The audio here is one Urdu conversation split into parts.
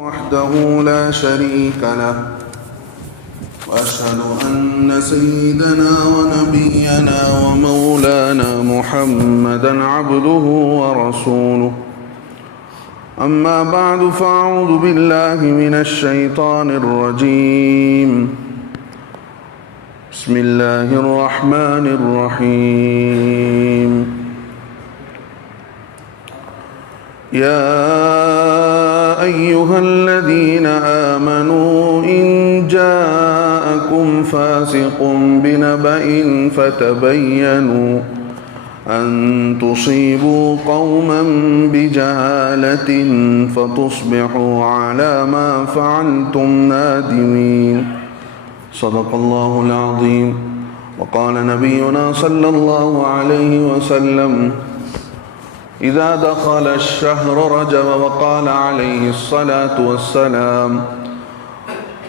وحده لا شريك له وأشهد أن سيدنا ونبينا ومولانا محمدا عبده ورسوله. أما بعد فأعوذ بالله من الشيطان الرجيم. بسم الله الرحمن الرحيم. يا أيها الذين آمنوا إن جاءكم فاسق بنبأ فتبينوا أن تصيبوا قوما بجهالة فتصبحوا على ما فعلتم نادمين. صدق الله العظيم. وقال نبينا صلى الله عليه وسلم: إذا دخل الشهر رجب وقال عليه الصلاة والسلام: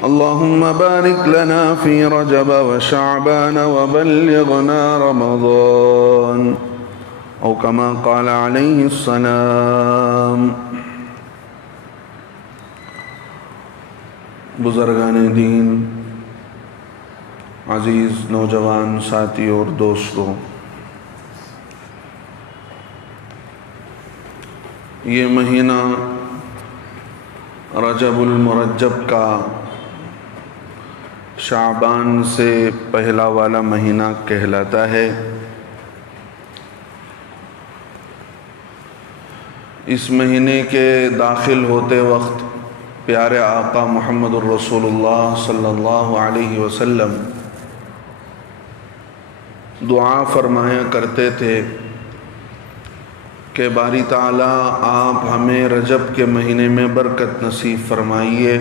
اللهم بارك لنا في رجب وشعبان وبلغنا رمضان، أو كما قال عليه السلام. بزرگان دین، عزیز نوجوان ساتھی اور دوستوں، یہ مہینہ رجب المرجب کا شعبان سے پہلا والا مہینہ کہلاتا ہے۔ اس مہینے کے داخل ہوتے وقت پیارے آقا محمد الرسول اللہ صلی اللہ علیہ وسلم دعا فرمایا کرتے تھے کہ باری تعالیٰ آپ ہمیں رجب کے مہینے میں برکت نصیب فرمائیے،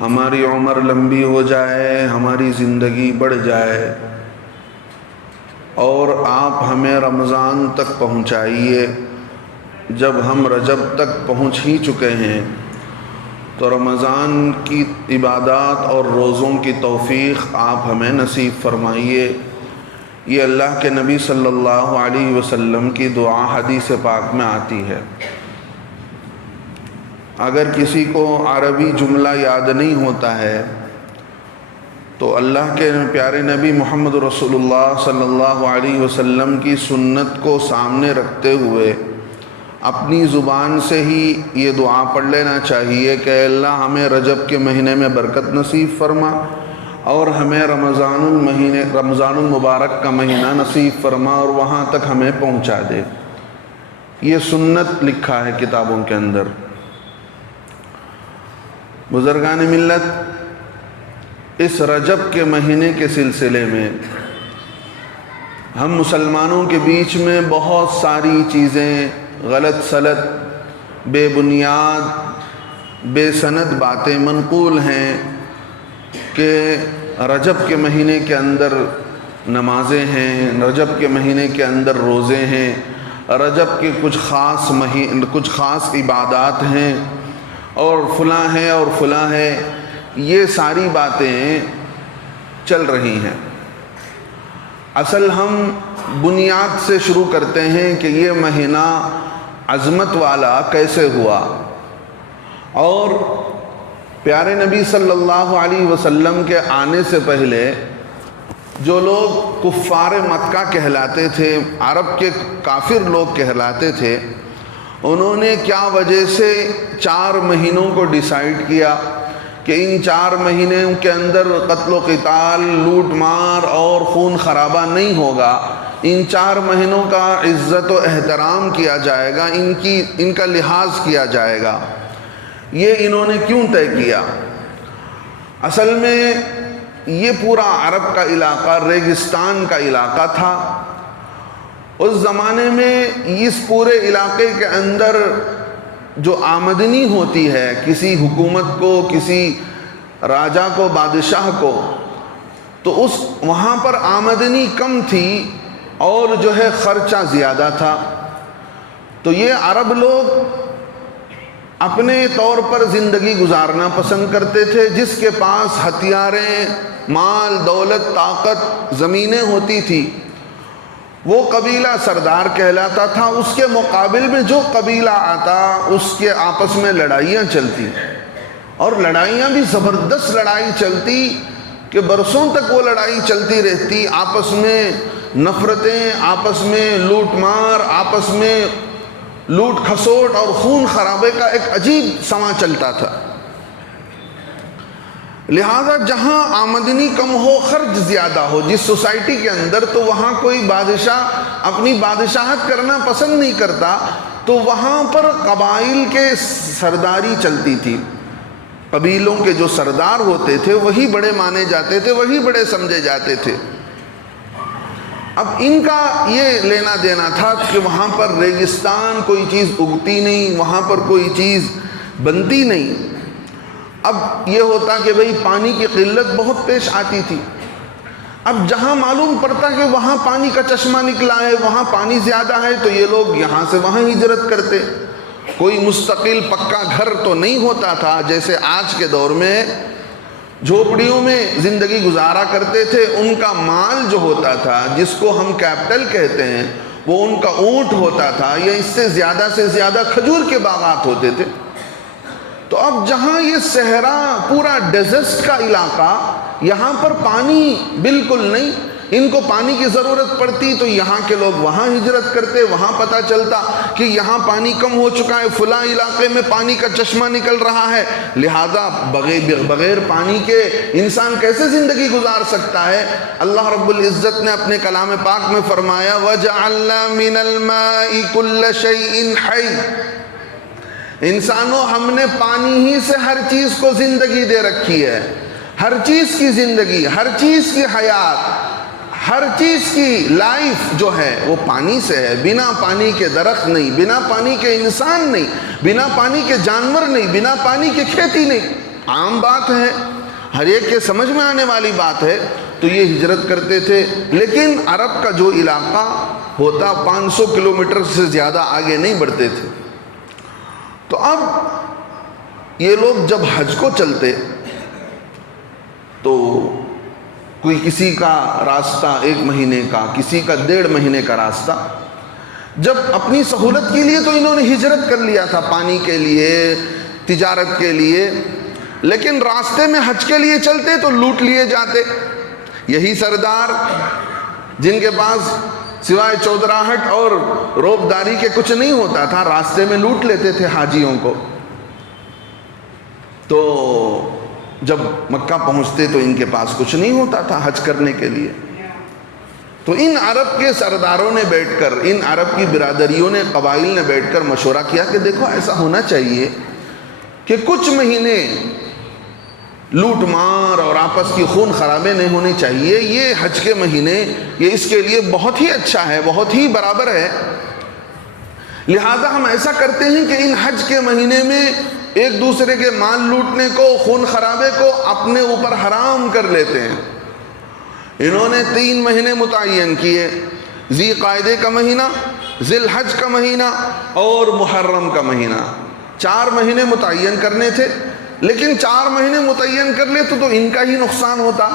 ہماری عمر لمبی ہو جائے، ہماری زندگی بڑھ جائے، اور آپ ہمیں رمضان تک پہنچائیے۔ جب ہم رجب تک پہنچ ہی چکے ہیں تو رمضان کی عبادات اور روزوں کی توفیق آپ ہمیں نصیب فرمائیے۔ یہ اللہ کے نبی صلی اللہ علیہ وسلم کی دعا حدیث پاک میں آتی ہے۔ اگر کسی کو عربی جملہ یاد نہیں ہوتا ہے تو اللہ کے پیارے نبی محمد رسول اللہ صلی اللہ علیہ وسلم کی سنت کو سامنے رکھتے ہوئے اپنی زبان سے ہی یہ دعا پڑھ لینا چاہیے کہ اے اللہ ہمیں رجب کے مہینے میں برکت نصیب فرما، اور ہمیں رمضان المبارک کا مہینہ نصیب فرما، اور وہاں تک ہمیں پہنچا دے۔ یہ سنت لکھا ہے کتابوں کے اندر۔ بزرگان ملت، اس رجب کے مہینے کے سلسلے میں ہم مسلمانوں کے بیچ میں بہت ساری چیزیں غلط سلط، بے بنیاد، بے سند باتیں منقول ہیں کہ رجب کے مہینے کے اندر نمازیں ہیں، رجب کے مہینے کے اندر روزے ہیں، رجب کے کچھ خاص عبادات ہیں، اور فلاں ہے اور فلاں ہے۔ یہ ساری باتیں چل رہی ہیں۔ اصل ہم بنیاد سے شروع کرتے ہیں کہ یہ مہینہ عظمت والا کیسے ہوا، اور پیارے نبی صلی اللہ علیہ وسلم کے آنے سے پہلے جو لوگ کفار مکہ کہلاتے تھے، عرب کے کافر لوگ کہلاتے تھے، انہوں نے کیا وجہ سے 4 مہینوں کو ڈیسائیڈ کیا کہ ان 4 مہینوں کے اندر قتل و قتال، لوٹ مار اور خون خرابہ نہیں ہوگا، ان 4 مہینوں کا عزت و احترام کیا جائے گا، ان کا لحاظ کیا جائے گا۔ یہ انہوں نے کیوں طے کیا؟ اصل میں یہ پورا عرب کا علاقہ ریگستان کا علاقہ تھا۔ اس زمانے میں اس پورے علاقے کے اندر جو آمدنی ہوتی ہے کسی حکومت کو، کسی راجہ کو، بادشاہ کو، تو وہاں پر آمدنی کم تھی اور جو ہے خرچہ زیادہ تھا۔ تو یہ عرب لوگ اپنے طور پر زندگی گزارنا پسند کرتے تھے۔ جس کے پاس ہتھیاریں، مال، دولت، طاقت، زمینیں ہوتی تھی، وہ قبیلہ سردار کہلاتا تھا، اس کے مقابل میں جو قبیلہ آتا اس کے آپس میں لڑائیاں چلتی، اور لڑائیاں بھی زبردست لڑائی چلتی کہ برسوں تک وہ لڑائی چلتی رہتی، آپس میں نفرتیں، آپس میں لوٹ مار، آپس میں لوٹ کھسوٹ اور خون خرابے کا ایک عجیب سماں چلتا تھا۔ لہذا جہاں آمدنی کم ہو، خرچ زیادہ ہو جس سوسائٹی کے اندر، تو وہاں کوئی بادشاہ اپنی بادشاہت کرنا پسند نہیں کرتا، تو وہاں پر قبائل کے سرداری چلتی تھی۔ قبیلوں کے جو سردار ہوتے تھے وہی بڑے مانے جاتے تھے، وہی بڑے سمجھے جاتے تھے۔ اب ان کا یہ لینا دینا تھا کہ وہاں پر ریگستان، کوئی چیز اگتی نہیں، وہاں پر کوئی چیز بنتی نہیں۔ اب یہ ہوتا کہ بھئی پانی کی قلت بہت پیش آتی تھی۔ اب جہاں معلوم پڑتا کہ وہاں پانی کا چشمہ نکلا ہے، وہاں پانی زیادہ ہے، تو یہ لوگ یہاں سے وہاں ہجرت کرتے۔ کوئی مستقل پکا گھر تو نہیں ہوتا تھا، جیسے آج کے دور میں جھوپڑیوں میں زندگی گزارا کرتے تھے۔ ان کا مال جو ہوتا تھا، جس کو ہم کیپٹل کہتے ہیں، وہ ان کا اونٹ ہوتا تھا، یا اس سے زیادہ کھجور کے باغات ہوتے تھے۔ تو اب جہاں یہ صحرا، پورا ڈیزرٹ کا علاقہ، یہاں پر پانی بالکل نہیں، ان کو پانی کی ضرورت پڑتی، تو یہاں کے لوگ وہاں ہجرت کرتے۔ وہاں پتہ چلتا کہ یہاں پانی کم ہو چکا ہے، فلاں علاقے میں پانی کا چشمہ نکل رہا ہے، لہذا بغیر پانی کے انسان کیسے زندگی گزار سکتا ہے؟ اللہ رب العزت نے اپنے کلام پاک میں فرمایا وَجَعَلْنَا مِنَ الْمَاءِ كُلَّ شَيْءٍ حَيٍّ، انسانوں ہم نے پانی ہی سے ہر چیز کو زندگی دے رکھی ہے۔ ہر چیز کی زندگی، ہر چیز کی حیات، ہر چیز کی لائف جو ہے وہ پانی سے ہے۔ بنا پانی کے درخت نہیں، بنا پانی کے انسان نہیں، بنا پانی کے جانور نہیں، بنا پانی کے کھیتی نہیں۔ عام بات ہے، ہر ایک کے سمجھ میں آنے والی بات ہے۔ تو یہ ہجرت کرتے تھے، لیکن عرب کا جو علاقہ ہوتا 500 کلومیٹر سے زیادہ آگے نہیں بڑھتے تھے۔ تو اب یہ لوگ جب حج کو چلتے تو کوئی کسی کا راستہ 1 مہینے کا، کسی کا 1.5 مہینے کا راستہ، جب اپنی سہولت کے لیے تو انہوں نے ہجرت کر لیا تھا، پانی کے لیے، تجارت کے لیے، لیکن راستے میں حج کے لیے چلتے تو لوٹ لیے جاتے۔ یہی سردار جن کے پاس سوائے چودراہٹ اور روبداری کے کچھ نہیں ہوتا تھا، راستے میں لوٹ لیتے تھے حاجیوں کو۔ تو جب مکہ پہنچتے تو ان کے پاس کچھ نہیں ہوتا تھا حج کرنے کے لیے۔ تو ان عرب کے سرداروں نے بیٹھ کر، ان عرب کی برادریوں نے، قبائل نے بیٹھ کر مشورہ کیا کہ دیکھو ایسا ہونا چاہیے کہ کچھ مہینے لوٹ مار اور آپس کی خون خرابے نہیں ہونی چاہیے۔ یہ حج کے مہینے، یہ اس کے لیے بہت ہی اچھا ہے، بہت ہی برابر ہے۔ لہذا ہم ایسا کرتے ہیں کہ ان حج کے مہینے میں ایک دوسرے کے مال لوٹنے کو، خون خرابے کو اپنے اوپر حرام کر لیتے ہیں۔ انہوں نے 3 مہینے متعین کیے، ذی قعدہ کا مہینہ، ذی الحج کا مہینہ اور محرم کا مہینہ۔ 4 مہینے متعین کرنے تھے، لیکن 4 مہینے متعین کر لیتے تو ان کا ہی نقصان ہوتا۔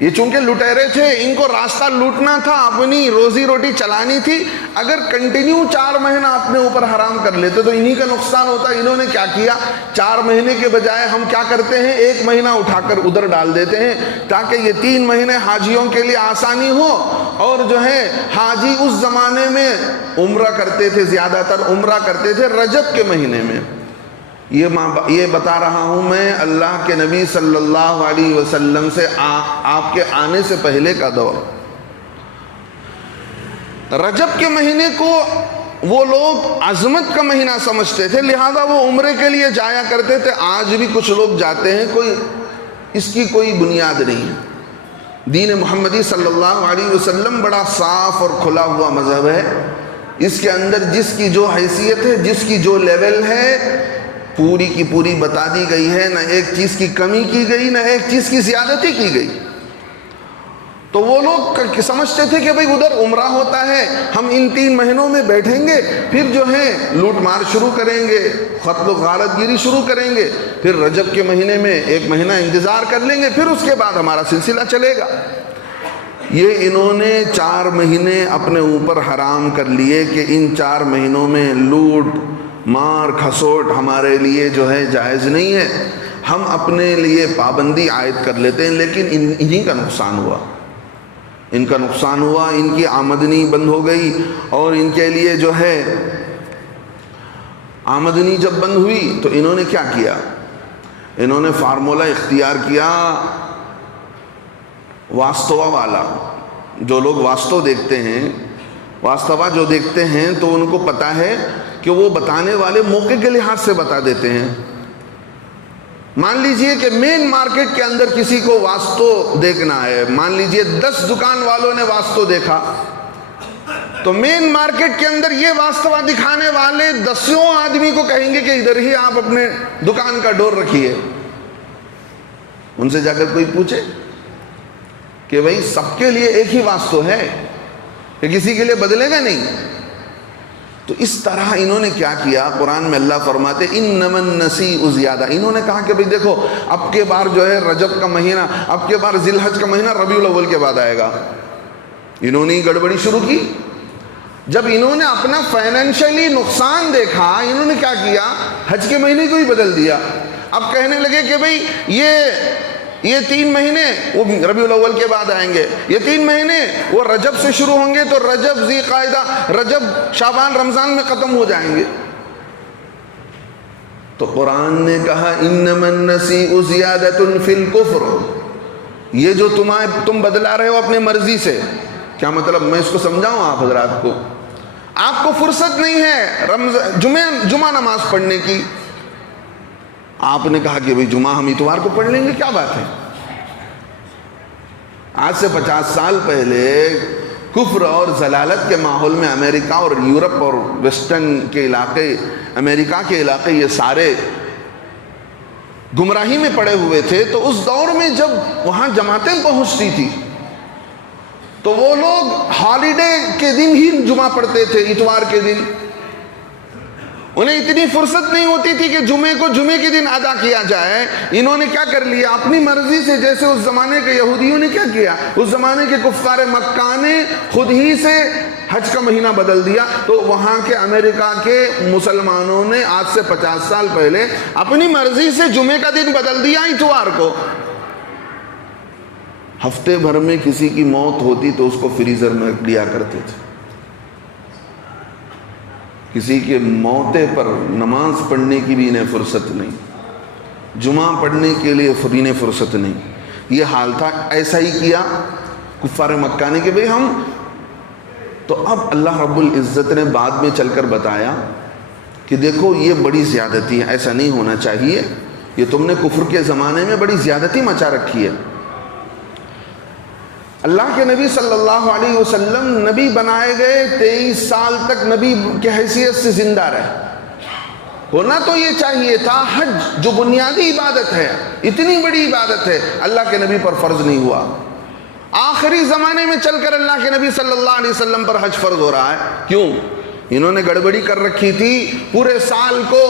یہ چونکہ لٹیرے تھے، ان کو راستہ لوٹنا تھا، اپنی روزی روٹی چلانی تھی۔ اگر کنٹینیو 4 مہینہ اپنے اوپر حرام کر لیتے تو انہی کا نقصان ہوتا۔ انہوں نے کیا کیا، 4 مہینے کے بجائے ہم کیا کرتے ہیں، 1 مہینہ اٹھا کر ادھر ڈال دیتے ہیں، تاکہ یہ 3 مہینے حاجیوں کے لیے آسانی ہو۔ اور جو ہے حاجی اس زمانے میں عمرہ کرتے تھے، زیادہ تر عمرہ کرتے تھے رجب کے مہینے میں۔ یہ بتا رہا ہوں میں اللہ کے نبی صلی اللہ علیہ وسلم سے آپ کے آنے سے پہلے کا دور۔ رجب کے مہینے کو وہ لوگ عظمت کا مہینہ سمجھتے تھے، لہذا وہ عمرے کے لیے جایا کرتے تھے۔ آج بھی کچھ لوگ جاتے ہیں، اس کی کوئی بنیاد نہیں ہے۔ دین محمدی صلی اللہ علیہ وسلم بڑا صاف اور کھلا ہوا مذہب ہے۔ اس کے اندر جس کی جو حیثیت ہے، جس کی جو لیول ہے، پوری کی پوری بتا دی گئی ہے۔ نہ ایک چیز کی کمی کی گئی، نہ ایک چیز کی زیادتی کی گئی۔ تو وہ لوگ سمجھتے تھے کہ بھئی ادھر عمرہ ہوتا ہے، ہم ان 3 مہینوں میں بیٹھیں گے، پھر جو ہے لوٹ مار شروع کریں گے، قتل و غارت گیری شروع کریں گے، پھر رجب کے مہینے میں 1 مہینہ انتظار کر لیں گے، پھر اس کے بعد ہمارا سلسلہ چلے گا۔ یہ انہوں نے 4 مہینے اپنے اوپر حرام کر لیے کہ ان 4 مہینوں میں لوٹ مار کھسوٹ ہمارے لیے جو ہے جائز نہیں ہے، ہم اپنے لیے پابندی عائد کر لیتے ہیں، لیکن انہی کا نقصان ہوا، ان کا نقصان ہوا، ان کی آمدنی بند ہو گئی، اور ان کے لیے جو ہے آمدنی جب بند ہوئی تو انہوں نے کیا کیا؟ انہوں نے فارمولہ اختیار کیا واستوا والا۔ جو لوگ واستو دیکھتے ہیں، واستوا جو دیکھتے ہیں تو ان کو پتا ہے کہ وہ بتانے والے موقع کے لحاظ سے بتا دیتے ہیں۔ مان لیجئے کہ مین مارکیٹ کے اندر کسی کو واسطو دیکھنا ہے، مان لیجئے 10 دکان والوں نے واسطو دیکھا، تو مین مارکیٹ کے اندر یہ واستوا دکھانے والے 10 آدمی کو کہیں گے کہ ادھر ہی آپ اپنے دکان کا ڈور رکھیے۔ ان سے جا کر کوئی پوچھے کہ بھئی سب کے لیے ایک ہی واسطو ہے کہ کسی کے لیے بدلے گا نہیں؟ تو اس طرح انہوں نے کیا کیا؟ قرآن میں اللہ فرماتے انما النسیء زیادہ، انہوں نے کہا کہ بھئی دیکھو اب کے بار جو ہے رجب کا مہینہ، اب کے بار ذی الحج کا مہینہ ربیع الاول کے بعد آئے گا۔ انہوں نے گڑبڑی شروع کی۔ جب انہوں نے اپنا فائنینشلی نقصان دیکھا، انہوں نے کیا کیا؟ حج کے مہینے کو ہی بدل دیا۔ اب کہنے لگے کہ بھئی یہ 3 مہینے وہ ربیع الاول کے بعد آئیں گے، یہ 3 مہینے وہ رجب سے شروع ہوں گے، تو رجب ذی قعدہ رجب شعبان رمضان میں ختم ہو جائیں گے۔ تو قرآن نے کہا انما النسیء زیادۃ فی الکفر، یہ جو تم بدلا رہے ہو اپنے مرضی سے، کیا مطلب؟ میں اس کو سمجھاؤں آپ حضرات کو، آپ کو فرصت نہیں ہے جمعہ نماز پڑھنے کی، آپ نے کہا کہ بھئی جمعہ ہم اتوار کو پڑھ لیں گے، کیا بات ہے؟ آج سے 50 سال پہلے کفر اور ضلالت کے ماحول میں امریکہ اور یورپ اور ویسٹرن کے علاقے، امریکہ کے علاقے، یہ سارے گمراہی میں پڑے ہوئے تھے۔ تو اس دور میں جب وہاں جماعتیں پہنچتی تھی تو وہ لوگ ہالیڈے کے دن ہی جمعہ پڑھتے تھے، اتوار کے دن۔ انہیں اتنی فرصت نہیں ہوتی تھی کہ جمعے کو جمعے کے دن ادا کیا جائے۔ انہوں نے کیا کر لیا؟ اپنی مرضی سے، جیسے اس زمانے کے یہودیوں نے کیا کیا، اس زمانے کے کفار مکہ نے خود ہی سے حج کا مہینہ بدل دیا، تو وہاں کے امریکہ کے مسلمانوں نے آج سے 50 سال پہلے اپنی مرضی سے جمعے کا دن بدل دیا اتوار کو۔ ہفتے بھر میں کسی کی موت ہوتی تو اس کو فریزر میں رکھ دیا کرتے تھے۔ کسی کے موتے پر نماز پڑھنے کی بھی انہیں فرصت نہیں، جمعہ پڑھنے کے لیے انہیں فرصت نہیں۔ یہ حال تھا۔ ایسا ہی کیا کفار مکہ نے کہ بھئی ہم تو اب اللہ رب العزت نے بعد میں چل کر بتایا کہ دیکھو یہ بڑی زیادتی ہے، ایسا نہیں ہونا چاہیے، یہ تم نے کفر کے زمانے میں بڑی زیادتی مچا رکھی ہے۔ اللہ کے نبی صلی اللہ علیہ وسلم نبی بنائے گئے، 23 سال تک نبی کی حیثیت سے زندہ رہے۔ ہونا تو یہ چاہیے تھا، حج جو بنیادی عبادت ہے، اتنی بڑی عبادت ہے، اللہ کے نبی پر فرض نہیں ہوا۔ آخری زمانے میں چل کر اللہ کے نبی صلی اللہ علیہ وسلم پر حج فرض ہو رہا ہے۔ کیوں؟ انہوں نے گڑبڑی کر رکھی تھی، پورے سال کو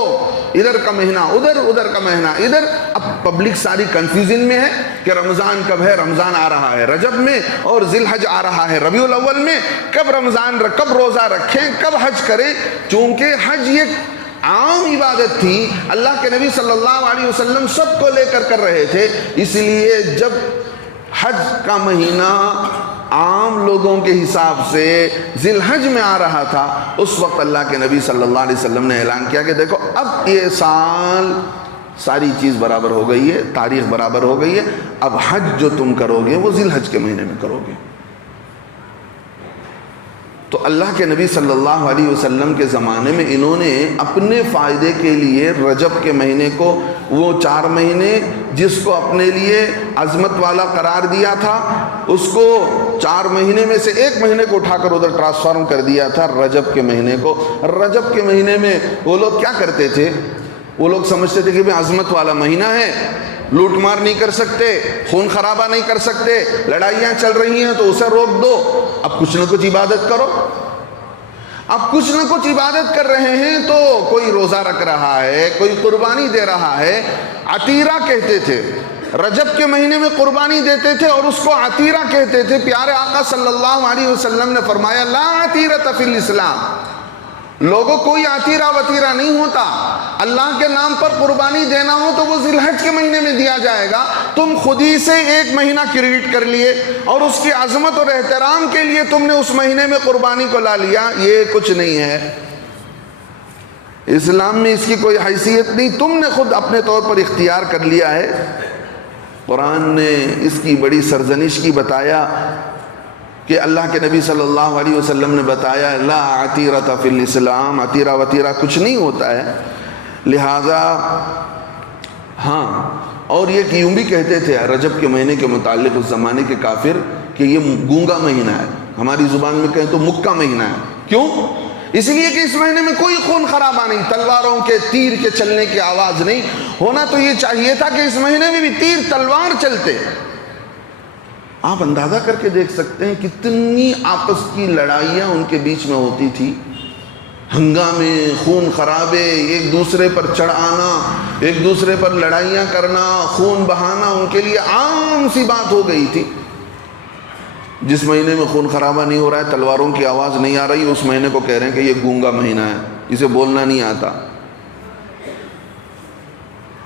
ادھر کا مہینہ ادھر، ادھر کا مہینہ ادھر۔ اب پبلک ساری کنفیوژن میں ہے کہ رمضان کب ہے، رمضان آ رہا ہے رجب میں، اور ذی الحج آ رہا ہے ربیع الاول میں، کب رمضان کب روزہ رکھیں، کب حج کریں۔ چونکہ حج یہ عام عبادت تھی، اللہ کے نبی صلی اللہ علیہ وسلم سب کو لے کر رہے تھے، اس لیے جب حج کا مہینہ عام لوگوں کے حساب سے ذی الحج میں آ رہا تھا، اس وقت اللہ کے نبی صلی اللہ علیہ وسلم نے اعلان کیا کہ دیکھو اب یہ سال ساری چیز برابر ہو گئی ہے، تاریخ برابر ہو گئی ہے، اب حج جو تم کرو گے وہ ذی الحج کے مہینے میں کرو گے۔ تو اللہ کے نبی صلی اللہ علیہ وسلم کے زمانے میں انہوں نے اپنے فائدے کے لیے رجب کے مہینے کو، وہ 4 مہینے جس کو اپنے لیے عظمت والا قرار دیا تھا، اس کو 4 مہینے میں سے 1 مہینے کو اٹھا کر ادھر ٹرانسفارم کر دیا تھا رجب کے مہینے کو۔ رجب کے مہینے میں وہ لوگ کیا کرتے تھے؟ وہ لوگ سمجھتے تھے کہ بھئی عظمت والا مہینہ ہے، لوٹ مار نہیں کر سکتے، خون خرابہ نہیں کر سکتے، لڑائیاں چل رہی ہیں تو اسے روک دو، اب کچھ نہ کچھ عبادت کرو۔ اب کچھ نہ کچھ عبادت کر رہے ہیں تو کوئی روزہ رکھ رہا ہے، کوئی قربانی دے رہا ہے۔ عتیرہ کہتے تھے، رجب کے مہینے میں قربانی دیتے تھے اور اس کو عتیرہ کہتے تھے۔ پیارے آقا صلی اللہ علیہ وسلم نے فرمایا لا عتیرۃ فی الاسلام، لوگوں کوئی عتیرہ وتیرہ نہیں ہوتا، اللہ کے نام پر قربانی دینا ہو تو وہ ذی الحج کے مہینے میں دیا جائے گا۔ تم خود ہی سے ایک مہینہ کریٹ کر لیے اور اس کی عظمت اور احترام کے لیے تم نے اس مہینے میں قربانی کو لا لیا، یہ کچھ نہیں ہے، اسلام میں اس کی کوئی حیثیت نہیں، تم نے خود اپنے طور پر اختیار کر لیا ہے۔ قرآن نے اس کی بڑی سرزنش کی بتایا کہ اللہ کے نبی صلی اللہ علیہ وسلم نے بتایا لا عتیرۃ فی الاسلام، عتیرہ وتیرہ کچھ نہیں ہوتا ہے، لہذا ہاں۔ اور یہ کہ یوں بھی کہتے تھے رجب کے مہینے کے متعلق اس زمانے کے کافر کہ یہ گونگا مہینہ ہے، ہماری زبان میں کہیں تو مکہ مہینہ ہے۔ کیوں؟ اس لیے کہ اس مہینے میں کوئی خون خرابہ نہیں، تلواروں کے تیر کے چلنے کی آواز نہیں، ہونا تو یہ چاہیے تھا کہ اس مہینے میں بھی تیر تلوار چلتے۔ آپ اندازہ کر کے دیکھ سکتے ہیں کتنی آپس کی لڑائیاں ان کے بیچ میں ہوتی تھی، ہنگامے، خون خرابے، ایک دوسرے پر چڑھانا، ایک دوسرے پر لڑائیاں کرنا، خون بہانا ان کے لیے عام سی بات ہو گئی تھی۔ جس مہینے میں خون خرابہ نہیں ہو رہا ہے، تلواروں کی آواز نہیں آ رہی، اس مہینے کو کہہ رہے ہیں کہ یہ گونگا مہینہ ہے، اسے بولنا نہیں آتا۔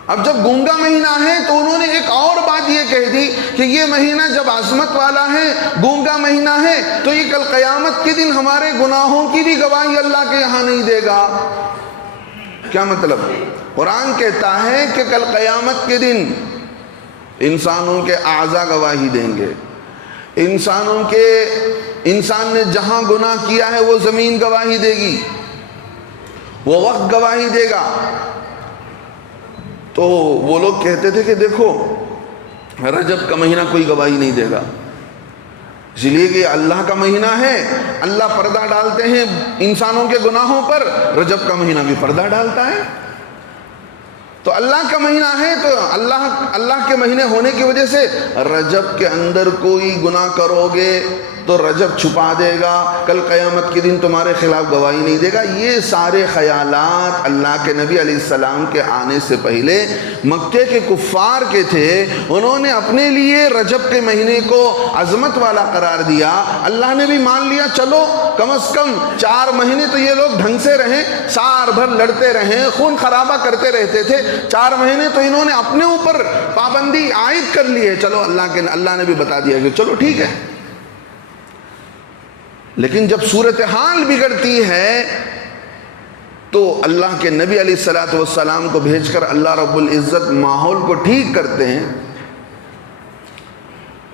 اب جب گونگا مہینہ ہے تو انہوں نے ایک اور بات یہ کہہ دی کہ یہ مہینہ جب عظمت والا ہے، گونگا مہینہ ہے، تو یہ کل قیامت کے دن ہمارے گناہوں کی بھی گواہی اللہ کے یہاں نہیں دے گا۔ کیا مطلب؟ قرآن کہتا ہے کہ کل قیامت کے دن انسانوں کے اعضاء گواہی دیں گے، انسان نے جہاں گناہ کیا ہے وہ زمین گواہی دے گی، وہ وقت گواہی دے گا۔ تو وہ لوگ کہتے تھے کہ دیکھو رجب کا مہینہ کوئی گواہی نہیں دے گا، اس لیے کہ اللہ کا مہینہ ہے، اللہ پردہ ڈالتے ہیں انسانوں کے گناہوں پر، رجب کا مہینہ بھی پردہ ڈالتا ہے۔ تو اللہ کا مہینہ ہے تو اللہ کے مہینے ہونے کی وجہ سے رجب کے اندر کوئی گناہ کرو گے تو رجب چھپا دے گا، کل قیامت کے دن تمہارے خلاف گواہی نہیں دے گا۔ یہ سارے خیالات اللہ کے نبی علیہ السلام کے آنے سے پہلے مکے کے کفار کے تھے، انہوں نے اپنے لیے رجب کے مہینے کو عظمت والا قرار دیا۔ اللہ نے بھی مان لیا چلو کم از کم 4 مہینے تو یہ لوگ ڈھنگ سے رہیں، سال بھر لڑتے رہیں، خون خرابہ کرتے رہتے تھے، 4 مہینے تو انہوں نے اپنے اوپر پابندی عائد کر لی ہے، چلو اللہ نے بھی بتا دیا کہ چلو ٹھیک ہے۔ لیکن جب صورتحال بگڑتی ہے تو اللہ کے نبی علیہ السلام کو بھیج کر اللہ رب العزت ماحول کو ٹھیک کرتے ہیں۔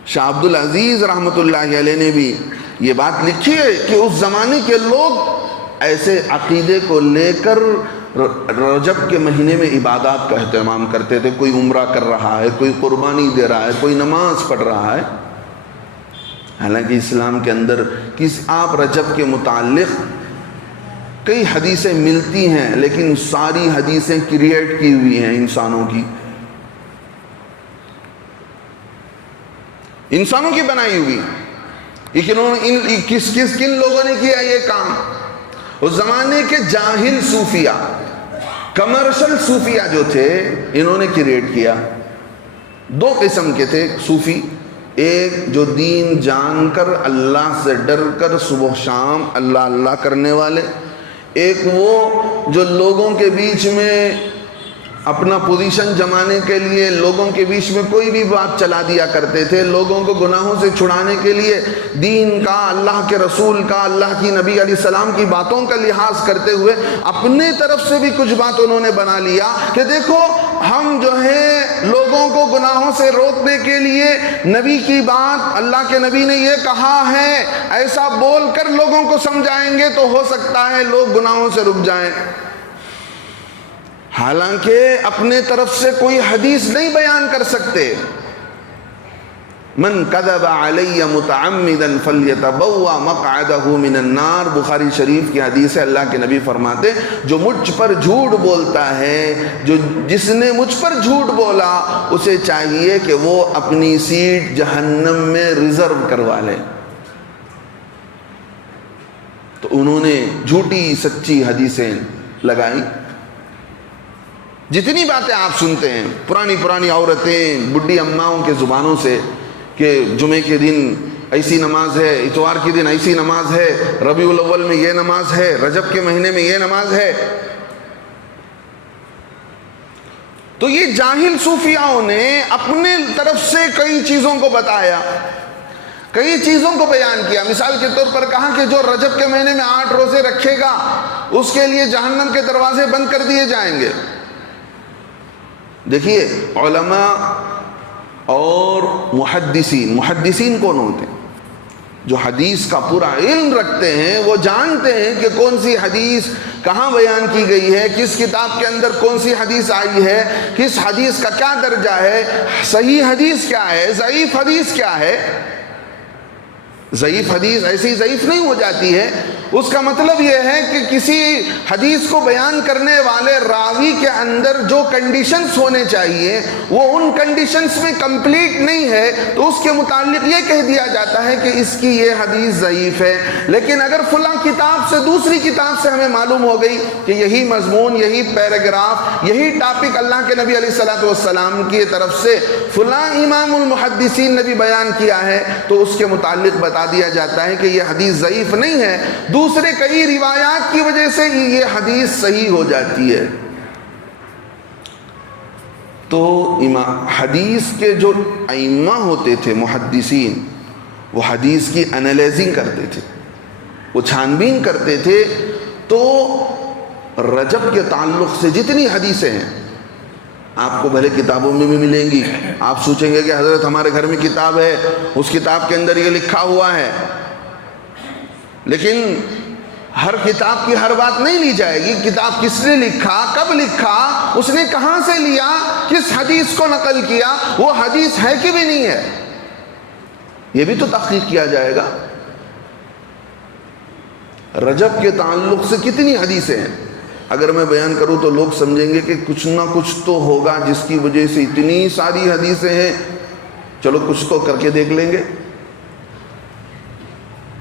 شاہ عبد العزیز رحمۃ اللہ علیہ نے بھی یہ بات لکھی ہے کہ اس زمانے کے لوگ ایسے عقیدے کو لے کر رجب کے مہینے میں عبادات کا اہتمام کرتے تھے، کوئی عمرہ کر رہا ہے، کوئی قربانی دے رہا ہے، کوئی نماز پڑھ رہا ہے۔ حالانکہ اسلام کے اندر آپ رجب کے متعلق کئی حدیثیں ملتی ہیں، لیکن ساری حدیثیں کریٹ کی ہوئی ہیں انسانوں کی بنائی ہوئی۔ کن لوگوں نے کیا یہ کام؟ اس زمانے کے جاہل صوفیہ، کمرشل صوفیہ جو تھے، انہوں نے کریٹ کیا۔ 2 قسم کے تھے صوفی، ایک جو دین جان کر اللہ سے ڈر کر صبح شام اللہ اللہ کرنے والے، ایک وہ جو لوگوں کے بیچ میں اپنا پوزیشن جمانے کے لیے لوگوں کے بیچ میں کوئی بھی بات چلا دیا کرتے تھے، لوگوں کو گناہوں سے چھڑانے کے لیے دین کا، اللہ کے رسول کا، اللہ کی نبی علیہ السلام کی باتوں کا لحاظ کرتے ہوئے اپنے طرف سے بھی کچھ بات انہوں نے بنا لیا کہ دیکھو ہم جو ہے لوگوں کو گناہوں سے روکنے کے لیے نبی کی بات، اللہ کے نبی نے یہ کہا ہے، ایسا بول کر لوگوں کو سمجھائیں گے تو ہو سکتا ہے لوگ گناہوں سے رک جائیں۔ حالانکہ اپنے طرف سے کوئی حدیث نہیں بیان کر سکتے۔ من کذب علی متعمدا فلیتبوأ مقعدہ من النار، بخاری شریف کی حدیث ہے، اللہ کے نبی فرماتے جو مجھ پر جھوٹ بولتا ہے، جس نے مجھ پر جھوٹ بولا اسے چاہیے کہ وہ اپنی سیٹ جہنم میں ریزرو کروا لے۔ تو انہوں نے جھوٹی سچی حدیثیں لگائیں۔ جتنی باتیں آپ سنتے ہیں پرانی عورتیں بڈھی اماؤں کے زبانوں سے کہ جمعے کے دن ایسی نماز ہے، اتوار کے دن ایسی نماز ہے، ربیع الاول میں یہ نماز ہے، رجب کے مہینے میں یہ نماز ہے، تو یہ جاہل صوفیاؤں نے اپنے طرف سے کئی چیزوں کو بتایا، کئی چیزوں کو بیان کیا۔ مثال کے طور پر کہا کہ جو رجب کے مہینے میں 8 روزے رکھے گا اس کے لیے جہنم کے دروازے بند کر دیے جائیں گے۔ دیکھیے علماء اور محدثین کون ہوتے ہیں؟ جو حدیث کا پورا علم رکھتے ہیں، وہ جانتے ہیں کہ کون سی حدیث کہاں بیان کی گئی ہے، کس کتاب کے اندر کون سی حدیث آئی ہے، کس حدیث کا کیا درجہ ہے، صحیح حدیث کیا ہے، ضعیف حدیث کیا ہے۔ ضعیف حدیث ایسی ضعیف نہیں ہو جاتی ہے، اس کا مطلب یہ ہے کہ کسی حدیث کو بیان کرنے والے راوی کے اندر جو کنڈیشنز ہونے چاہیے وہ ان کنڈیشنز میں کمپلیٹ نہیں ہے، تو اس کے متعلق یہ کہہ دیا جاتا ہے کہ اس کی یہ حدیث ضعیف ہے۔ لیکن اگر فلاں کتاب سے دوسری کتاب سے ہمیں معلوم ہو گئی کہ یہی مضمون، یہی پیراگراف، یہی ٹاپک اللہ کے نبی علیہ السلام کی طرف سے فلاں امام المحدثین نے بھی بیان کیا ہے، تو اس کے متعلق بتا دیا جاتا ہے کہ یہ حدیث ضعیف نہیں ہے، دوسرے کئی روایات کی وجہ سے یہ حدیث صحیح ہو جاتی ہے۔ تو حدیث کے جو ائمہ ہوتے تھے محدثین، وہ حدیث کی انالیزنگ کرتے تھے، وہ چھان بین کرتے تھے۔ تو رجب کے تعلق سے جتنی حدیثیں ہیں آپ کو بھلے کتابوں میں بھی ملیں گی، آپ سوچیں گے کہ حضرت ہمارے گھر میں کتاب ہے، اس کتاب کے اندر یہ لکھا ہوا ہے، لیکن ہر کتاب کی ہر بات نہیں لی جائے گی۔ کتاب کس نے لکھا، کب لکھا، اس نے کہاں سے لیا، کس حدیث کو نقل کیا، وہ حدیث ہے کہ بھی نہیں ہے، یہ بھی تو تحقیق کیا جائے گا۔ رجب کے تعلق سے کتنی حدیثیں ہیں، اگر میں بیان کروں تو لوگ سمجھیں گے کہ کچھ نہ کچھ تو ہوگا جس کی وجہ سے اتنی ساری حدیثیں ہیں، چلو کچھ تو کر کے دیکھ لیں گے۔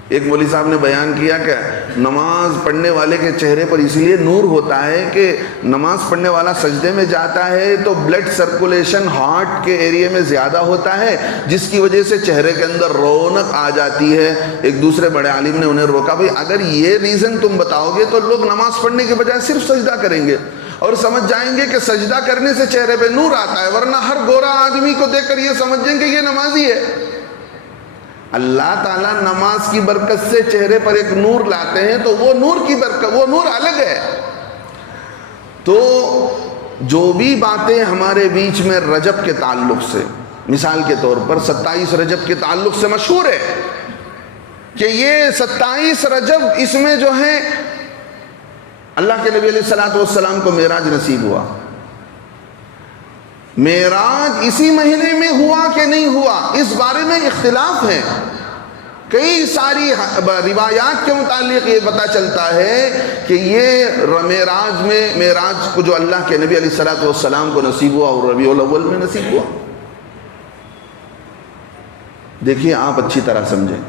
ایک مولوی صاحب نے بیان کیا کہ نماز پڑھنے والے کے چہرے پر اس لیے نور ہوتا ہے کہ نماز پڑھنے والا سجدے میں جاتا ہے تو بلڈ سرکولیشن ہارٹ کے ایریے میں زیادہ ہوتا ہے، جس کی وجہ سے چہرے کے اندر رونق آ جاتی ہے۔ ایک دوسرے بڑے عالم نے انہیں روکا، بھئی اگر یہ ریزن تم بتاؤ گے تو لوگ نماز پڑھنے کے بجائے صرف سجدہ کریں گے اور سمجھ جائیں گے کہ سجدہ کرنے سے چہرے پہ نور آتا ہے، ورنہ ہر گورا آدمی کو دیکھ کر یہ سمجھیں کہ یہ نمازی ہے۔ اللہ تعالیٰ نماز کی برکت سے چہرے پر ایک نور لاتے ہیں تو وہ نور کی برکت، وہ نور الگ ہے۔ تو جو بھی باتیں ہمارے بیچ میں رجب کے تعلق سے، مثال کے طور پر 27 رجب کے تعلق سے مشہور ہے کہ یہ 27 رجب، اس میں جو ہے اللہ کے نبی علیہ السلام کو معراج نصیب ہوا۔ معراج اسی مہینے میں ہوا کہ نہیں ہوا، اس بارے میں اختلاف ہے۔ کئی ساری روایات کے متعلق یہ پتہ چلتا ہے کہ یہ معراج کو جو اللہ کے نبی علیہ السلام کو نصیب ہوا اور ربیع الاول میں نصیب ہوا۔ دیکھیے آپ اچھی طرح سمجھیں،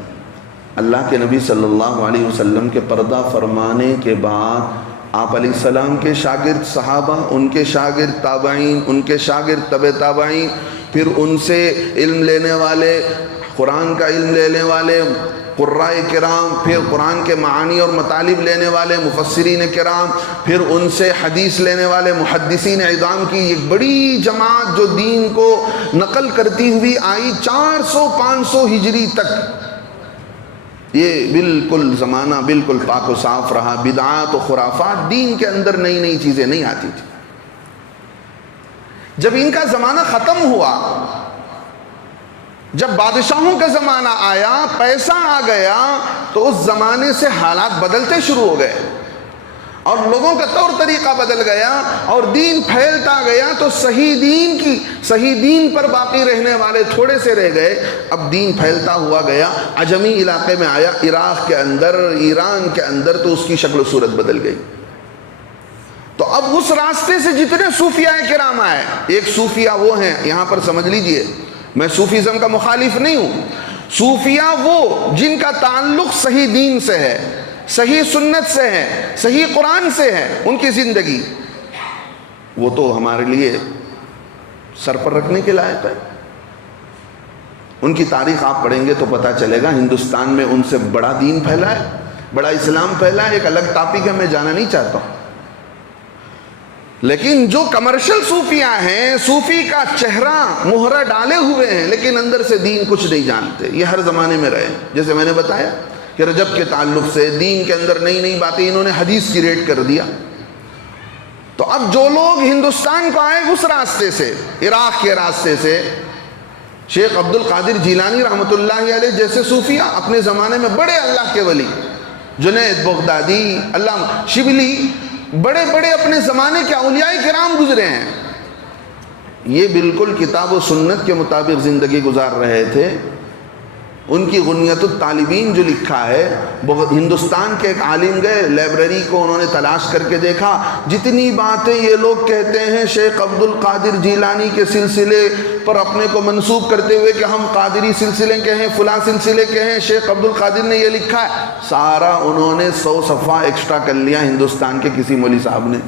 اللہ کے نبی صلی اللہ علیہ وسلم کے پردہ فرمانے کے بعد آپ علیہ السلام کے شاگرد صحابہ، ان کے شاگرد تابعین، ان کے شاگرد تبع تابعین، پھر ان سے علم لینے والے، قرآن کا علم لینے والے قراء کرام، پھر قرآن کے معانی اور مطالب لینے والے مفسرین کرام، پھر ان سے حدیث لینے والے محدثین عظام کی ایک بڑی جماعت جو دین کو نقل کرتی ہوئی آئی 400-500 ہجری تک۔ یہ بالکل زمانہ بالکل پاک و صاف رہا، بدعات و خرافات، دین کے اندر نئی نئی چیزیں نہیں آتی تھی۔ جب ان کا زمانہ ختم ہوا، جب بادشاہوں کا زمانہ آیا، پیسہ آ گیا، تو اس زمانے سے حالات بدلتے شروع ہو گئے اور لوگوں کا طور طریقہ بدل گیا اور دین پھیلتا گیا، تو صحیح دین پر باقی رہنے والے تھوڑے سے رہ گئے۔ اب دین پھیلتا ہوا گیا، عجمی علاقے میں آیا، عراق کے اندر، ایران کے اندر، تو اس کی شکل و صورت بدل گئی۔ تو اب اس راستے سے جتنے صوفیاء کرام آئے، ایک صوفیاء وہ ہیں، یہاں پر سمجھ لیجئے میں صوفیزم کا مخالف نہیں ہوں، صوفیاء وہ جن کا تعلق صحیح دین سے ہے، صحیح سنت سے ہے، صحیح قرآن سے ہے، ان کی زندگی وہ تو ہمارے لیے سر پر رکھنے کے لائق ہے. ان کی تاریخ آپ پڑھیں گے تو پتہ چلے گا ہندوستان میں ان سے بڑا دین پھیلا ہے, بڑا اسلام پھیلا ہے. ایک الگ ٹاپک ہے, میں جانا نہیں چاہتا ہوں. لیکن جو کمرشل صوفیاء ہیں, صوفی کا چہرہ مہرہ ڈالے ہوئے ہیں لیکن اندر سے دین کچھ نہیں جانتے, یہ ہر زمانے میں رہے. جیسے میں نے بتایا کہ رجب کے تعلق سے دین کے اندر نئی نئی باتیں انہوں نے حدیث کی ریٹ کر دیا. تو اب جو لوگ ہندوستان کو آئے اس راستے سے, عراق کے راستے سے, شیخ عبد القادر جیلانی رحمۃ اللہ علیہ جیسے صوفیاء اپنے زمانے میں بڑے اللہ کے ولی, جنید بغدادی, علامہ شبلی, بڑے بڑے اپنے زمانے کے اولیاء کرام گزرے ہیں. یہ بالکل کتاب و سنت کے مطابق زندگی گزار رہے تھے. ان کی غنیت الطالبین جو لکھا ہے, ہندوستان کے ایک عالم گئے, لائبریری کو انہوں نے تلاش کر کے دیکھا, جتنی باتیں یہ لوگ کہتے ہیں شیخ عبد القادر جیلانی کے سلسلے پر اپنے کو منسوب کرتے ہوئے کہ ہم قادری سلسلے کے ہیں, فلاں سلسلے کے ہیں, شیخ عبد القادر نے یہ لکھا ہے, سارا انہوں نے 100 صفحہ ایکسٹرا کر لیا ہندوستان کے کسی مولوی صاحب نے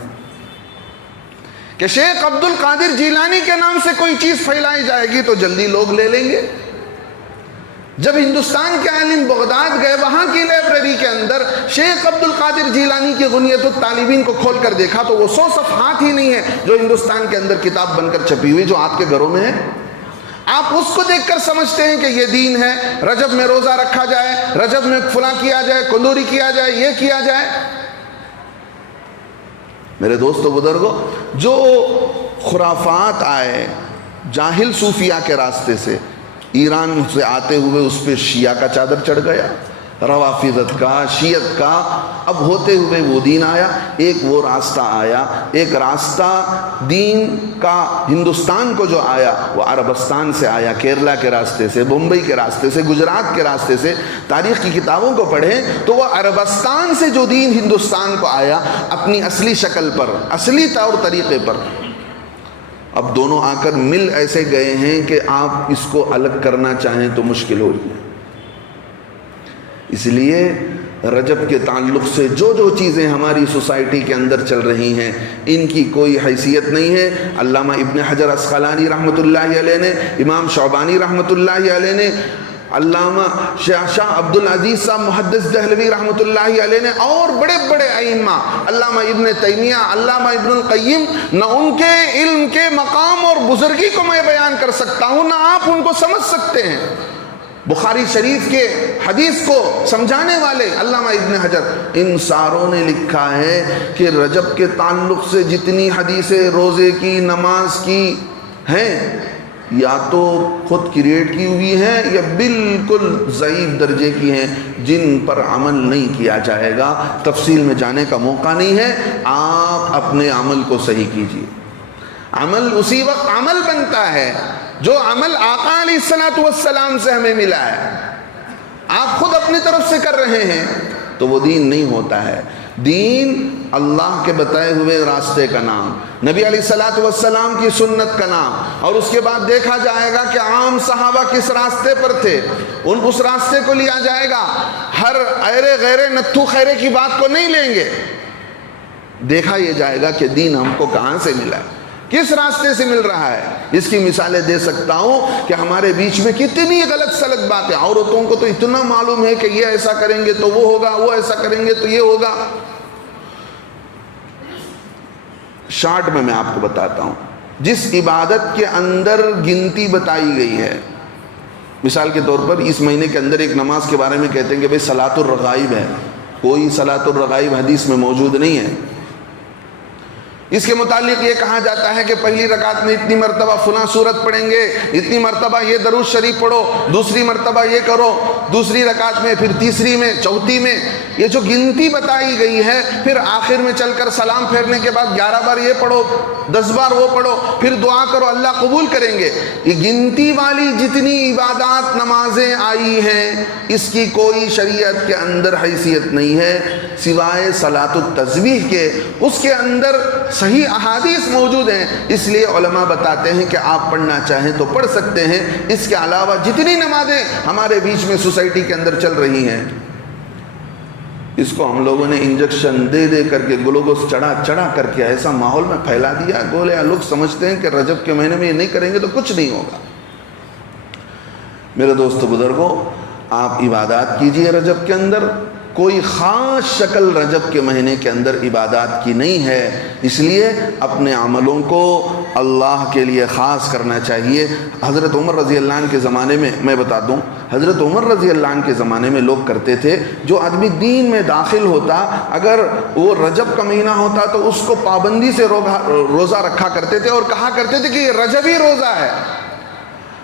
کہ شیخ عبد القادر جیلانی کے نام سے کوئی چیز پھیلائی جائے گی تو جلدی لوگ لے لیں گے. جب ہندوستان کے عالم بغداد گئے, وہاں کی لائبریری کے اندر شیخ عبد القادر جیلانی کی غنیت الطالبین کو کھول کر دیکھا تو وہ 100 صفحات ہی نہیں ہے جو ہندوستان کے اندر کتاب بن کر چھپی ہوئی, جو آپ کے گھروں میں ہے. آپ اس کو دیکھ کر سمجھتے ہیں کہ یہ دین ہے, رجب میں روزہ رکھا جائے, رجب میں فلاں کیا جائے, کندوری کیا جائے, یہ کیا جائے. میرے دوستو بزرگو, جو خرافات آئے جاہل صوفیاء کے راستے سے, ایران سے آتے ہوئے اس پہ شیعہ کا چادر چڑھ گیا, روافضت کا, شیعت کا, اب ہوتے ہوئے وہ دین آیا. ایک وہ راستہ آیا, ایک راستہ دین کا ہندوستان کو جو آیا وہ عربستان سے آیا, کیرلا کے راستے سے, بمبئی کے راستے سے, گجرات کے راستے سے. تاریخ کی کتابوں کو پڑھیں تو وہ عربستان سے جو دین ہندوستان کو آیا اپنی اصلی شکل پر, اصلی طور طریقے پر. اب دونوں آ کر مل ایسے گئے ہیں کہ آپ اس کو الگ کرنا چاہیں تو مشکل ہو رہی ہے. اس لیے رجب کے تعلق سے جو جو چیزیں ہماری سوسائٹی کے اندر چل رہی ہیں ان کی کوئی حیثیت نہیں ہے. علامہ ابن حجر اسقلانی رحمۃ اللہ علیہ نے, امام شعبانی رحمۃ اللہ علیہ نے, علامہ شاہ عبد العزیز صاحب محدث دہلوی رحمۃ اللہ علیہ نے, اور بڑے بڑے ائمہ, علامہ ابن تیمیہ, علامہ ابن القیم, نہ ان کے علم کے مقام اور بزرگی کو میں بیان کر سکتا ہوں, نہ آپ ان کو سمجھ سکتے ہیں. بخاری شریف کے حدیث کو سمجھانے والے علامہ ابن حجر, ان ساروں نے لکھا ہے کہ رجب کے تعلق سے جتنی حدیثیں روزے کی, نماز کی ہیں, یا تو خود کریٹ کی ہوئی ہیں یا بالکل ضعیف درجے کی ہیں, جن پر عمل نہیں کیا جائے گا. تفصیل میں جانے کا موقع نہیں ہے, آپ اپنے عمل کو صحیح کیجیے. عمل اسی وقت عمل بنتا ہے جو عمل آقا علیہ السلام سے ہمیں ملا ہے. آپ خود اپنی طرف سے کر رہے ہیں تو وہ دین نہیں ہوتا ہے. دین اللہ کے بتائے ہوئے راستے کا نام, نبی علیہ السلام کی سنت کا نام, اور اس کے بعد دیکھا جائے گا کہ عام صحابہ کس راستے پر تھے, اس راستے کو لیا جائے گا. ہر ایرے غیرے نتھو خیرے کی بات کو نہیں لیں گے. دیکھا یہ جائے گا کہ دین ہم کو کہاں سے ملا ہے, کس راستے سے مل رہا ہے. اس کی مثالیں دے سکتا ہوں کہ ہمارے بیچ میں کتنی غلط سلط باتیں. عورتوں کو تو اتنا معلوم ہے کہ یہ ایسا کریں گے تو وہ ہوگا, وہ ایسا کریں گے تو یہ ہوگا. شارٹ میں آپ کو بتاتا ہوں, جس عبادت کے اندر گنتی بتائی گئی ہے, مثال کے طور پر اس مہینے کے اندر ایک نماز کے بارے میں کہتے ہیں کہ بھئی صلاۃ الرغائب ہے. کوئی صلاۃ الرغائب حدیث میں موجود نہیں ہے. اس کے متعلق یہ کہا جاتا ہے کہ پہلی رکعت میں اتنی مرتبہ فلاں سورت پڑھیں گے, اتنی مرتبہ یہ درود شریف پڑھو, دوسری مرتبہ یہ کرو, دوسری رکعت میں, پھر تیسری میں, چوتھی میں. یہ جو گنتی بتائی گئی ہے, پھر آخر میں چل کر سلام پھیرنے کے بعد 11 بار یہ پڑھو, 10 بار وہ پڑھو, پھر دعا کرو اللہ قبول کریں گے. یہ گنتی والی جتنی عبادات نمازیں آئی ہیں اس کی کوئی شریعت کے اندر حیثیت نہیں ہے سوائے صلاۃ التسبیح کے. اس کے اندر صحیح احادیث موجود ہیں, اس لیے علماء بتاتے ہیں کہ آپ پڑھنا چاہیں تو پڑھ سکتے ہیں. اس کے علاوہ جتنی نمازیں ہمارے بیچ میں سوسائٹی کے اندر چل رہی ہیں اس کو ہم لوگوں نے انجیکشن دے دے کر کے گلوکوز چڑھا کر کے ایسا ماحول میں پھیلا دیا، گولے لوگ سمجھتے ہیں کہ رجب کے مہینے میں یہ نہیں کریں گے تو کچھ نہیں ہوگا۔ میرے دوستو بزرگوں، آپ عبادات کیجئے رجب کے اندر، کوئی خاص شکل رجب کے مہینے کے اندر عبادات کی نہیں ہے، اس لیے اپنے عملوں کو اللہ کے لیے خاص کرنا چاہیے۔ حضرت عمر رضی اللہ عنہ کے زمانے میں بتا دوں، حضرت عمر رضی اللہ عنہ کے زمانے میں لوگ کرتے تھے، جو آدمی دین میں داخل ہوتا اگر وہ رجب کا مہینہ ہوتا تو اس کو پابندی سے روزہ رکھا کرتے تھے اور کہا کرتے تھے کہ یہ رجبی روزہ ہے۔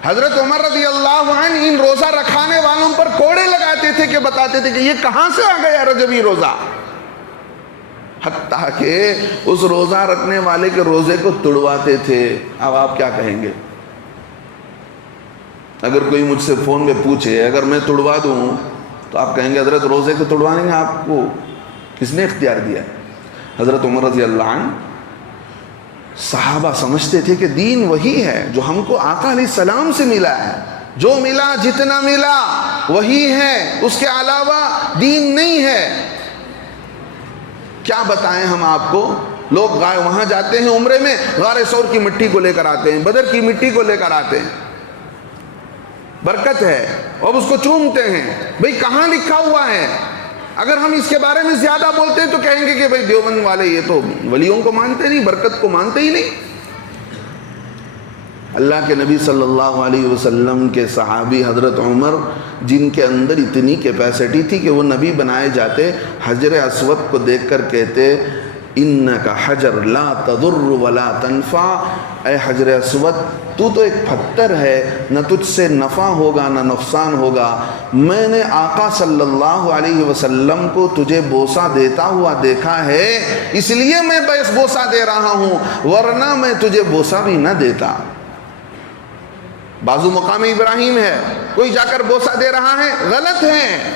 حضرت عمر رضی اللہ عنہ ان روزہ رکھانے والوں پر کوڑے لگاتے تھے کہ بتاتے تھے کہ یہ کہاں سے آ گیا رجبی روزہ، حتیٰ کہ اس روزہ رکھنے والے کے روزے کو توڑواتے تھے۔ اب آپ کیا کہیں گے؟ اگر کوئی مجھ سے فون میں پوچھے اگر میں توڑوا دوں تو آپ کہیں گے حضرت روزے کو توڑوانے میں آپ کو کس نے اختیار دیا؟ حضرت عمر رضی اللہ عنہ صحابہ سمجھتے تھے کہ دین وہی ہے جو ہم کو آقا علیہ السلام سے ملا ہے، جو ملا جتنا ملا وہی ہے، اس کے علاوہ دین نہیں ہے۔ کیا بتائیں ہم آپ کو، لوگ وہاں جاتے ہیں عمرے میں، غار ثور کی مٹی کو لے کر آتے ہیں، بدر کی مٹی کو لے کر آتے ہیں، برکت ہے، اب اس کو چومتے ہیں۔ بھئی کہاں لکھا ہوا ہے؟ اگر ہم اس کے بارے میں زیادہ بولتے ہیں تو کہیں گے کہ بھئی دیوبند والے یہ تو ولیوں کو مانتے نہیں، برکت کو مانتے ہی نہیں۔ اللہ کے نبی صلی اللہ علیہ وسلم کے صحابی حضرت عمر، جن کے اندر اتنی کیپیسٹی تھی کہ وہ نبی بنائے جاتے، حجر اسود کو دیکھ کر کہتے انکا حجر لا تضر ولا تنفع، اے حجر اسود تو ایک پتھر ہے، نہ تجھ سے نفع ہوگا نہ نقصان ہوگا۔ میں نے آقا صلی اللہ علیہ وسلم کو تجھے بوسہ دیتا ہوا دیکھا ہے، اس لیے میں بس بوسہ دے رہا ہوں، ورنہ میں تجھے بوسہ بھی نہ دیتا۔ بازو مقام ابراہیم ہے، کوئی جا کر بوسہ دے رہا ہے، غلط ہے۔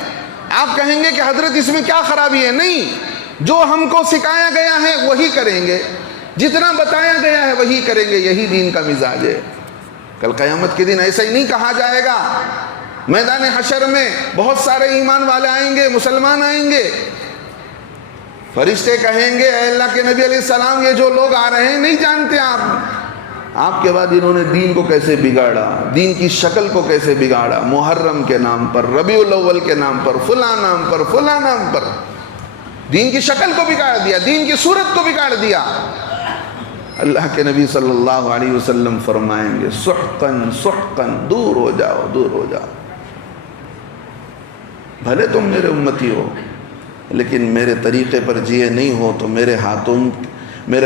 آپ کہیں گے کہ حضرت اس میں کیا خرابی ہے؟ نہیں، جو ہم کو سکھایا گیا ہے وہی کریں گے، جتنا بتایا گیا ہے وہی کریں گے، یہی دین کا مزاج ہے۔ کل قیامت کے دن ایسا ہی نہیں کہا جائے گا، میدان حشر میں بہت سارے ایمان والے آئیں گے، مسلمان آئیں گے، فرشتے کہیں گے اے اللہ کے نبی علیہ السلام یہ جو لوگ آ رہے ہیں نہیں جانتے آپ کے بعد انہوں نے دین کو کیسے بگاڑا، دین کی شکل کو کیسے بگاڑا، محرم کے نام پر، ربیع الاول کے نام پر، فلاں نام پر، فلاں نام پر دین کی شکل کو بگاڑ دیا، دین کی صورت کو بگاڑ دیا۔ اللہ کے نبی صلی اللہ علیہ وسلم فرمائیں گے سحقاً سحقاً، دور ہو جاؤ دور ہو جاؤ، بھلے تم میرے امتی ہو لیکن میرے طریقے پر جیے نہیں ہو تو میرے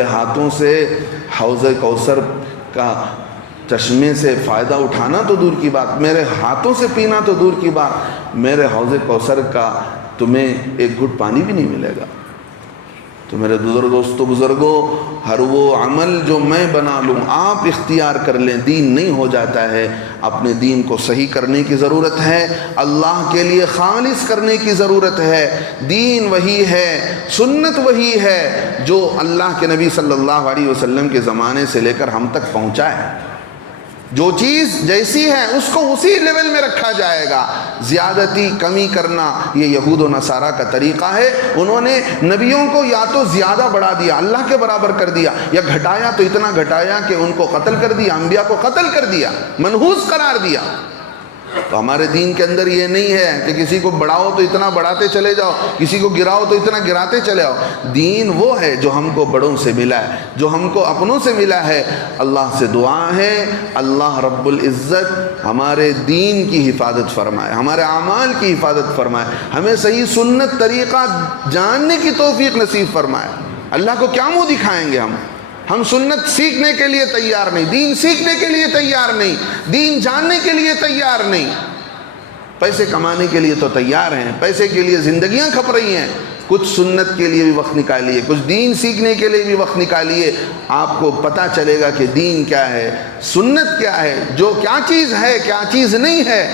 ہاتھوں سے حوض کوثر کا چشمے سے فائدہ اٹھانا تو دور کی بات، میرے ہاتھوں سے پینا تو دور کی بات، میرے حوض کوثر کا تمہیں ایک گھٹ پانی بھی نہیں ملے گا۔ تو میرے دوستو بزرگوں، ہر وہ عمل جو میں بنا لوں آپ اختیار کر لیں، دین نہیں ہو جاتا ہے۔ اپنے دین کو صحیح کرنے کی ضرورت ہے، اللہ کے لیے خالص کرنے کی ضرورت ہے۔ دین وہی ہے، سنت وہی ہے جو اللہ کے نبی صلی اللہ علیہ وسلم کے زمانے سے لے کر ہم تک پہنچا ہے۔ جو چیز جیسی ہے اس کو اسی لیول میں رکھا جائے گا، زیادتی کمی کرنا یہ یہود و نصارہ کا طریقہ ہے۔ انہوں نے نبیوں کو یا تو زیادہ بڑھا دیا، اللہ کے برابر کر دیا، یا گھٹایا تو اتنا گھٹایا کہ ان کو قتل کر دیا، انبیاء کو قتل کر دیا، منحوس قرار دیا۔ تو ہمارے دین کے اندر یہ نہیں ہے کہ کسی کو بڑھاؤ تو اتنا بڑھاتے چلے جاؤ، کسی کو گراؤ تو اتنا گراتے چلے آؤ۔ دین وہ ہے جو ہم کو بڑوں سے ملا ہے، جو ہم کو اپنوں سے ملا ہے۔ اللہ سے دعا ہے اللہ رب العزت ہمارے دین کی حفاظت فرمائے، ہمارے اعمال کی حفاظت فرمائے، ہمیں صحیح سنت طریقہ جاننے کی توفیق نصیب فرمائے۔ اللہ کو کیا منہ دکھائیں گے ہم سنت سیکھنے کے لیے تیار نہیں، دین سیکھنے کے لیے تیار نہیں، دین جاننے کے لیے تیار نہیں۔ پیسے کمانے کے لیے تو تیار ہیں، پیسے کے لیے زندگیاں کھپ رہی ہیں، کچھ سنت کے لیے بھی وقت نکالیے، کچھ دین سیکھنے کے لیے بھی وقت نکالیے، آپ کو پتہ چلے گا کہ دین کیا ہے، سنت کیا ہے، جو کیا چیز ہے کیا چیز نہیں ہے۔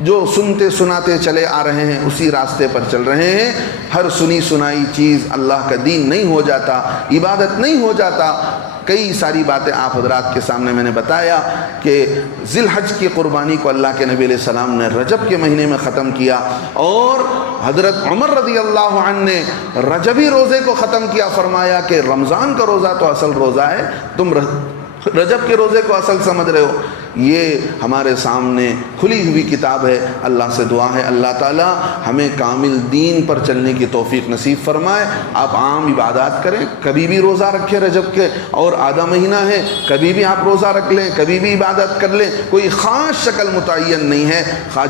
جو سنتے سناتے چلے آ رہے ہیں اسی راستے پر چل رہے ہیں۔ ہر سنی سنائی چیز اللہ کا دین نہیں ہو جاتا، عبادت نہیں ہو جاتا۔ کئی ساری باتیں آپ حضرات کے سامنے میں نے بتایا کہ ذی الحج کی قربانی کو اللہ کے نبی علیہ السلام نے رجب کے مہینے میں ختم کیا، اور حضرت عمر رضی اللہ عنہ نے رجبی روزے کو ختم کیا، فرمایا کہ رمضان کا روزہ تو اصل روزہ ہے، تم رجب کے روزے کو اصل سمجھ رہے ہو۔ یہ ہمارے سامنے کھلی ہوئی کتاب ہے۔ اللہ سے دعا ہے اللہ تعالی ہمیں کامل دین پر چلنے کی توفیق نصیب فرمائے۔ آپ عام عبادات کریں، کبھی بھی روزہ رکھیں، رجب کے اور آدھا مہینہ ہے، کبھی بھی آپ روزہ رکھ لیں، کبھی بھی عبادت کر لیں، کوئی خاص شکل متعین نہیں ہے۔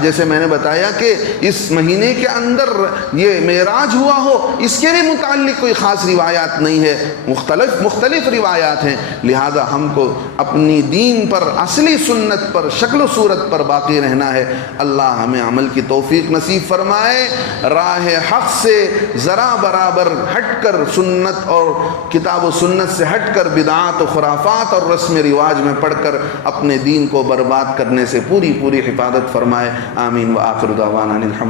جیسے میں نے بتایا کہ اس مہینے کے اندر یہ معراج ہوا ہو، اس کے بھی متعلق کوئی خاص روایات نہیں ہے، مختلف روایات ہیں، لہذا ہم کو اپنی دین پر، اصلی سنت پر، شکل و صورت پر باقی رہنا ہے۔ اللہ ہمیں عمل کی توفیق نصیب فرمائے، راہ حق سے ذرا برابر ہٹ کر، سنت اور کتاب و سنت سے ہٹ کر بدعات و خرافات اور رسم رواج میں پڑھ کر اپنے دین کو برباد کرنے سے پوری حفاظت فرمائے۔ آمین۔ وآخر دعوانا الحمد